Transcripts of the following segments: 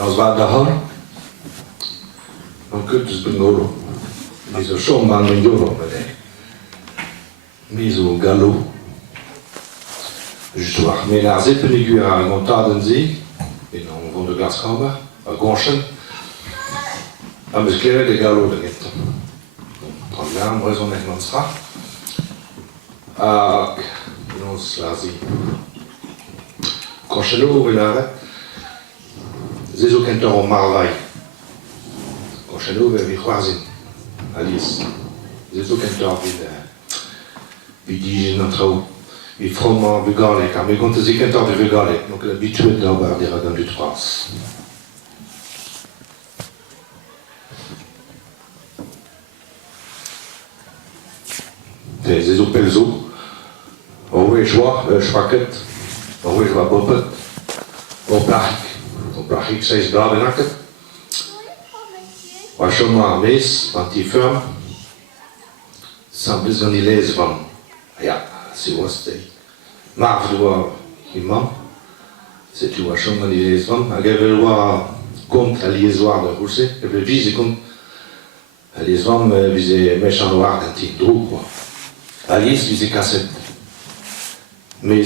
Dans Vadahal, on kunt dus bengolo. Miso showman en yoro, miso galo. Je dois mais la zeppeligur à Gontadenzi, et on vend de glaskamer, à Gonchen, à Mesclere de galo de Ghetto. Programme, raison d'Egmansra. À non slazi. Conchelo, Vilare, Zezo Kentor au Marvai. Conchelo, Vihuazin, Alice. Zezo Kentor, Vidigin, notre il froment Vigale, car mes comptes c'est Kentor de Vigale, donc l'habitué de l'avoir des radins du France. Zezo Pelzo, Owe Joie, Schwaket, Owe Joie Bopet, Oplachik, 6 Bladenakken, Wachoma Mes, Antiferme, sans besoin de les van. Ja, c'est Westay. Marv doit imam, c'est tu Wachoma de les van, à Gavelois compte à l'Iesoir de Rousset, et le vise compte à l'Iesoir, visait méchant noir d'un type drou, quoi. Alice visait cassette. Mais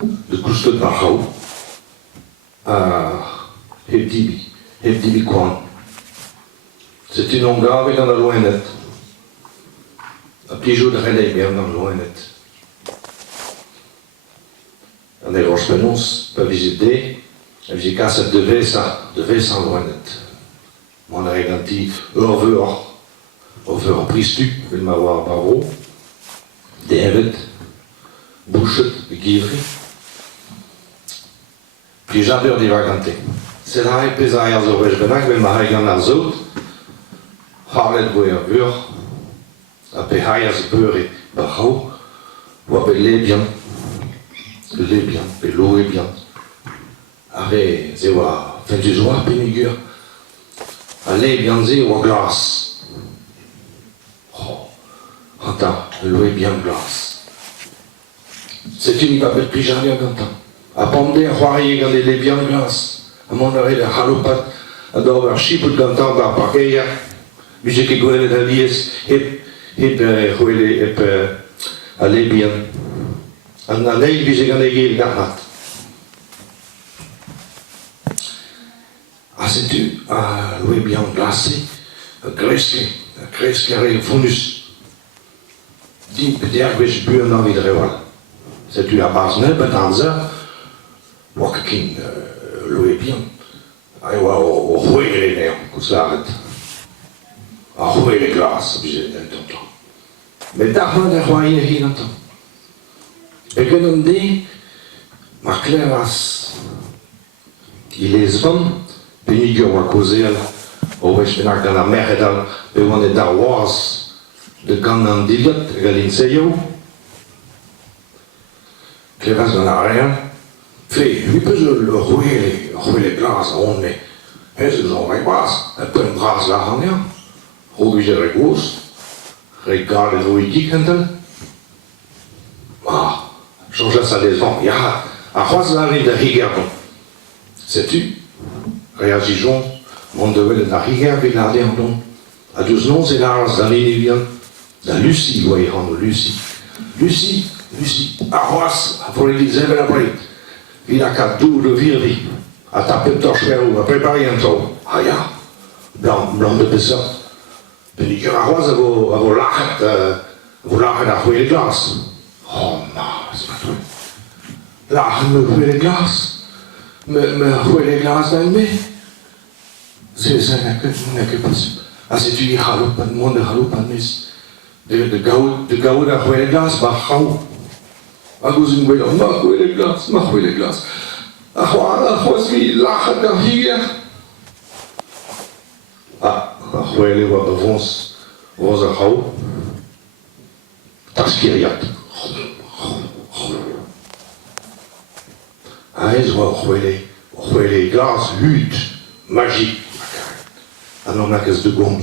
de cousteau de Mahou à Hebdibi Kwan. C'est une onga avec dans la loinette. Un petit jour de relais bien dans la loinette. On est roche penons, pas visiter. Elle visait cassette devait sans loinette. Mon arrêtanti, over pristu, il m'avoir bravo. David, Bouchet, Givry. Puis j'adore des vacantes. C'est là que les aïeux auraient besoin, mais ma haïgan à zout, Harlet Boyavur, à Péhaïas Beurre, Bahou, ou à Lébian, et l'eau est bien. Avec, c'est quoi, fin du joie, pénigur, à Lébian, c'est ou à glace. Oh, attends, l'eau est bien glace. C'est une papette plus jamais à Gantan. À Pondé, à Royer, quand il est bien glace. À mon arrêt, de Halopat, à Dover, Chiput, Gantan, à Pakeya. Mais j'ai que Gouel et Dalies, à Lébian. À Nanay, j'ai gagné le Garmat. Ah, c'est-tu, à l'eau est bien glacée, à Greske, à Funus. Dis, peut-être que je peux en envie de révoler. C'est-tu à Basne, Betanza, Wakakin, l'eau est bien. Aïe, au roué les nerfs, qu'on s'arrête. À roué les glaces, obligé d'entendre. Mais d'argent de royer, il entend. Et que l'on dit, ma clairas, il est zvon, pénigur wa causer, au westmenak dans la mer et dans le est d'arwas, de Gannan Dillet, Galin Seyo, clairas dans la rien, fait, lui peut le rouer les glaces, on est, et c'est dans la glace, un peu de glace là, on est, obligé de gauche, regarde le wiki, ah, changer sa lézon, ya, à quoi ça arrive de Higardon? Sais-tu? Réagigeons, mon devait de la Higard, et la Derdon. À 12 noms et l'ars dans l'Inivien, dans Lucie, voyez rendre Lucie. Lucie, à Roas, pour l'Élysée, la bride. Il a qu'à tout le virvi, à taper le torche ou à préparer un trou. Ah ya, blanc de Bessot. Pénigur à Roas, à vos lachet à rouer les glaces. Oh, c'est pas tout. Là, me rouer les glaces, me rouer les glaces dans le nez. C'est ça, n'est que possible. Ah, c'est du haloupan, le monde de haloupan, de gaoud à rouer les glaces, bah, haou. À cause d'une gueule, ma rouer les glaces. À quoi, lachet à hier. Ah, à rouer les wabs vos à haou. Taskiriat. Ah, ils vont rouer les glaces, lutte, magique. Un homme à caisse de gomme.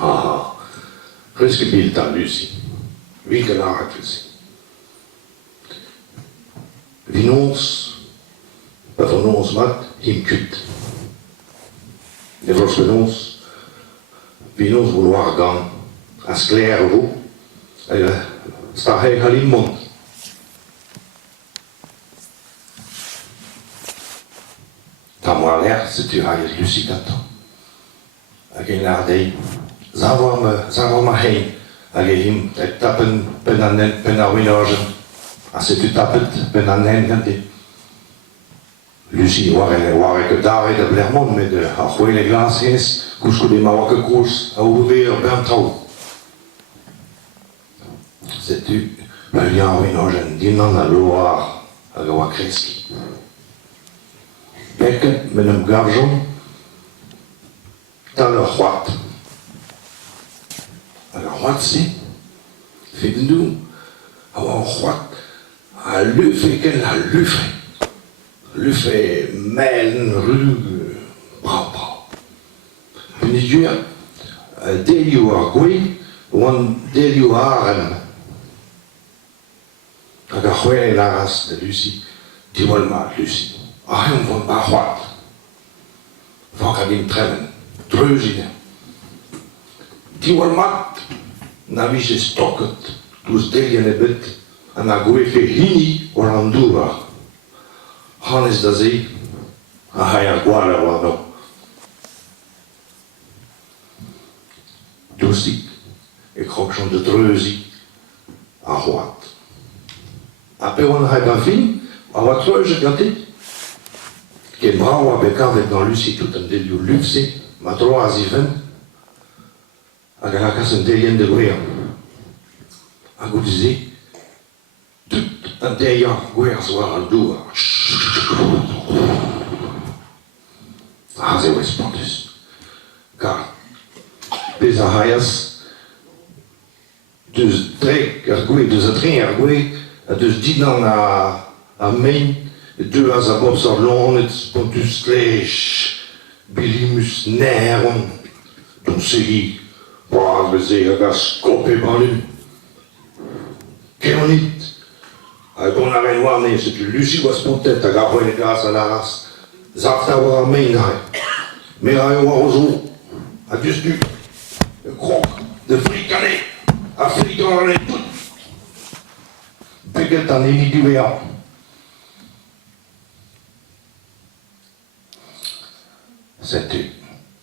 Ah, presque mille temps, Lucie. Oui, que l'arrête, Lucie. Vinons, dat ons mat, him kut. Et lorsque nous, puis nous vouloir gant, à ce clair vous, c'est à monde. Dans moi l'air, c'est tu as les lucidato. Avec l'ardei, zavoir ma hein, avec him, et tapen, penanen, penawinogen, à ce tu tapet, penanen, gante. Lucie, waar ik daar de Blermont met de goeie glaasjes, koesko de mauke koers, ouvert ben trouw. C'est tu, le lien winogen, dinan à Loire, à Loire Kreski. Bekken met een garjon, dans le roi. Alors, roi, c'est, fait de nous, avoir roi, à le fait qu'elle a le fait. Le fait men, rue, bravo. Puis Dieu, Delio Argui, one Delio Arem. Aga Houé la race de Lucie, Tiwalma Lucie. Ah, on va pas voir. Van Kadim Treven, Treuzine. Tiwalma, Navice Stocket, tous Delien et Bête, en Agoué fait Hini, Orandura. Hannes da zee, a haya guarda wano. Dousik, ik krokjon de treuzie, a hoat. Après on a pas fini, a wat treuze gantit. Ken bravo a bekavet dans Lucie tout un délio luxe, ma trois aziven, a galakas un délien de guerre. A goudizi, tout un délien guerre soir al doua. Haze Westpontus. Car, les ahayas, dus trek ergoué, dus atrin ergoué, dus dinan a main, deux as a bob sorlon, et spontus lech, bilimus neron, don segi, boaz beze, agas kope balu. Kenonit, a bon arenoine, c'est une Lucie Westpontet, a garroé les gaz à la race. Zafta war meinai. Meraio Rozo, a du de croc, de fricané, a fricané tout. Peget en individuel. C'était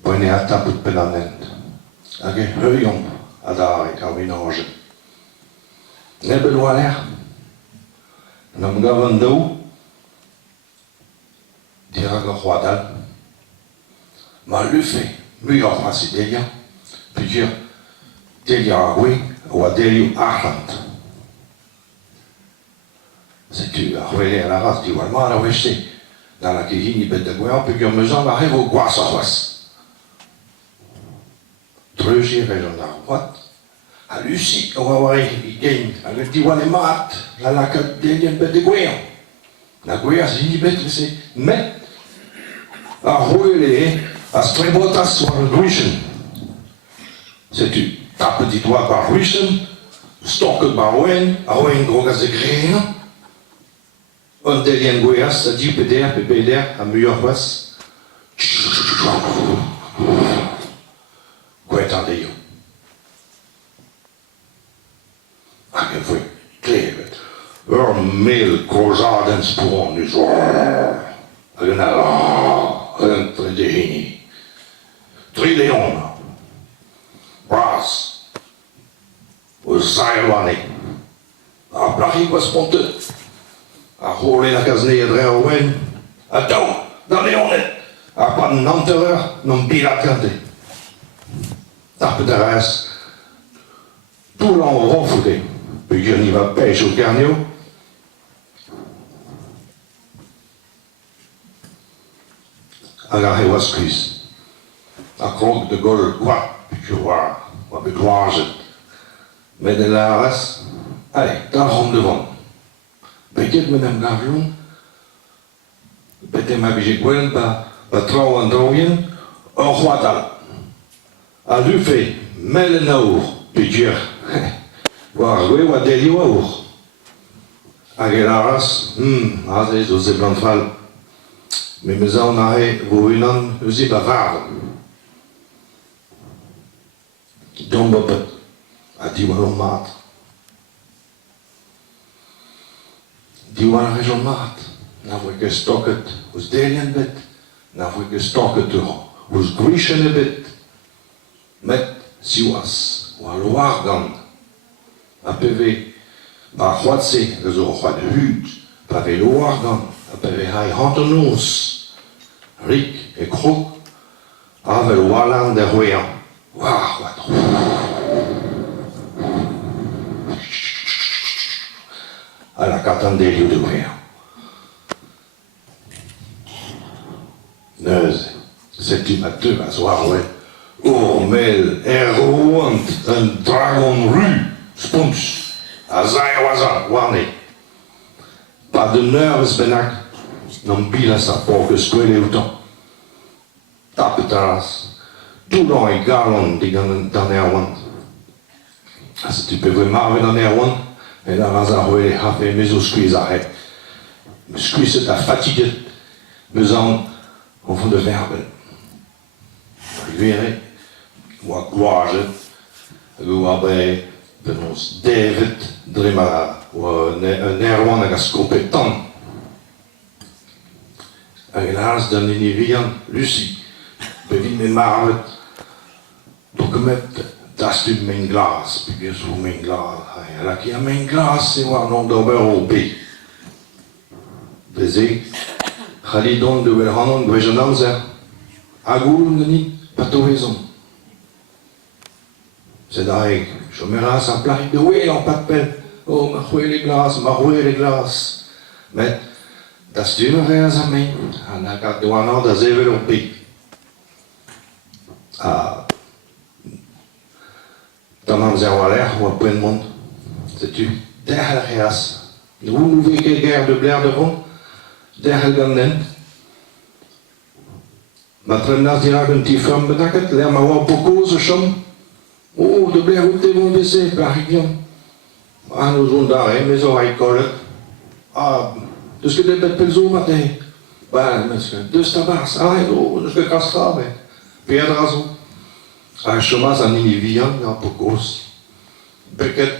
bonne à tape de penanent. A ge höjom a dar et a winage. Nebeloaler. Nam gavandou. Diraga Roadal, ma le fait, mieux en c'est Delia, puis dire Delia Agui ou à Delio Ahlant. C'est tu à Ruelé à la race du Walma à la Westé, dans la Kihini Bedagouan, puis dire Mesan la rêve au Guassawas. Treugier région d'Arboite, à Lucie, on va voir, il gagne, à le Diwan et Mat, la lac Delia Bedagouan. La Guia, c'est une bête, c'est mais. A rouler, à strebotas sur le ruischen. C'est tu tapes petit doigt par ruischen, stock par ouen, a ouen gros gaz de grain. Un délien goyas, a dit PDR, à meilleur was. Quoi attendez-vous? Ah, que vous, clé, mail, Crozadens pour nous jouer. Entre de hini. Trileon. Brass. O Zairwane. A Blachi Westpontet. A Rolé la Casnée Dre Owen. A Dou, dans les honnêtes. A pas Nantereur, non bilatante. Tape de reste. Tout l'en renfouté. Puis je n'y va pêche au carnio. Agarré wasquis. A croque de gol quoi, tu vois, avec gloire. Mais de la race, allez, dans le rond devant. Peut-être madame Garjon, peut-être ma vie gwen, pas trop androïen, un roi d'al. A lu fait, mais le naour, puis dire, voir, oui, ou à délio our. A la race, azé, aux blancs de Mais nous avons aussi bavard. Tombe pas. A dit voilà mat. Dit voilà région mat. N'a vous que stocket us délien bit. N'a vous que stocket us grischen bit. Met siwas ou à loargan. A PV. Ba chwatse, que zo chwat hut. Pave loargan. A PV hai hantonous. Rik et krok. Ave le walan de royan. Waouh, à la catandée de Guéant. Neuse, c'est une deux à soir, ouais. Oh, mel, héros, un dragon rue, sponge, à Zayawaza, warné. Pas de nerfs, benak, non bila sa pour que ce que autant. Tape taras. Tout dans les garlands dans Erwan. Si tu peux vraiment dans Erwan, et là, on va jouer les maisons squeeze à ré. Squeeze, c'est la fatigue. Mais on fait de verbe. Je verrai, ou à gloire, ou à David, Drema, ou un Erwan à ce compétent. Et là, c'est dans l'univers, Lucie, Bevin mes marves. Dokument, das du mijn glas, because hoe mijn glas, la qui a mijn glas, c'est waar non d'ober au pays. Bezé, Khalidon de Welhanon, Gwejananzer, Agoul, Nani, Patovezon. C'est d'ailleurs, je me rase en plein de oui, en pas de peine. Oh, ma roué les glaces. Mais, das du me réas à main, à la carte de Wanon, das evel au pays. Dan zijn we aller ou à point de monde. C'est-tu? Derrière la réas. Nous vivons quelle guerre de blaire de rond? Derrière le gannen. Notre nas dira qu'un petit femme bedaket, l'air m'a voir beaucoup ce chum. Oh, de blaire où t'es bon baissé, par exemple. Ah, nous on d'arrêt, mes oreilles collent. Ah, de ce que des bêtes pelzo matin. Ben, monsieur, de stabas. Ah, oh, je le cassera, mais. Pierre raison. A chomas an inivian an pokos. Beket,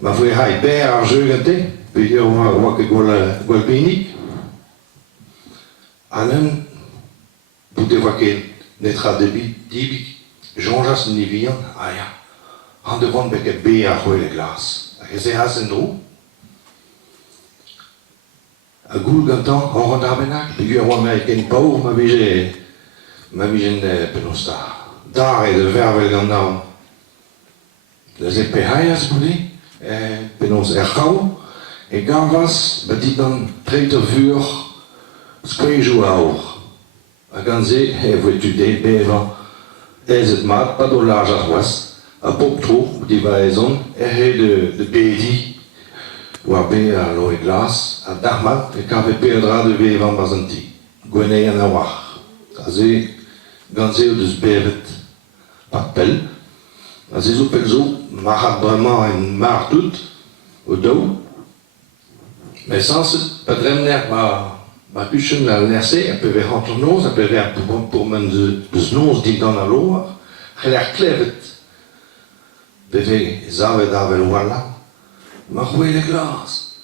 ma voe hai ber ar jeugante, pe eo oa ke gwal benik. Anen, boute oa ket netra dibik, jonjas an inivian, aia, an devant beket be ar roe le glas. A eze az en dro. A goul gantan, an rand ar benak, pe eo oa me ken paour ma vijen penostar. Daar et de vervel gandam. Dus ik behayas bouli, benons ergau, et gavas, dit dan treter vuur, skreju aur. A ganze, voitu de beva, het mat, pas de large arwas, a pop tro, die vaison, de bedi, ou a be a lo e glas, a darmat, et kave perdra de vevan bazanti, gwene an awar. Kaze, ganze o deus bevet, pas de pelle. Ces opelzo marrent vraiment une marre toute au dos. Mais sans ce pas de remner ma puchen la laisser, elle peut vers entre nous, elle peut vers pour men de nos dit dans la loi, elle a clevet. Beve zave d'ave voilà. Ma roué les glaces.